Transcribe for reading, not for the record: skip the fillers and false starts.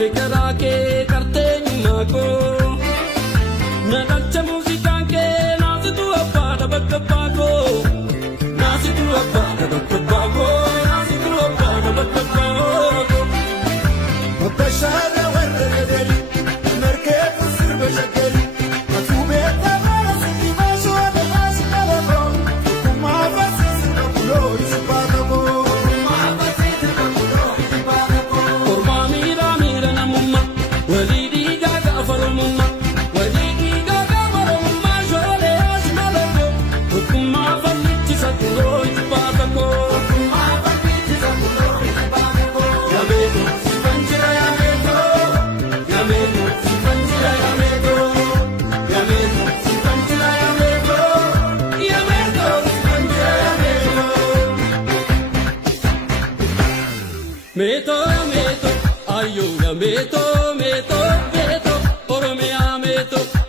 fikra ke karte nyumako nagacha musika ke nasi tu apa da bakapako nasi tu apa da bakapako nasi tu apa da bakapako bashara warradeli market sirba shakali matube tamasiki masho da masiko kuma basis da kulo isbadako Meto, meto, ayo ya meto, meto, meto, oromia meto.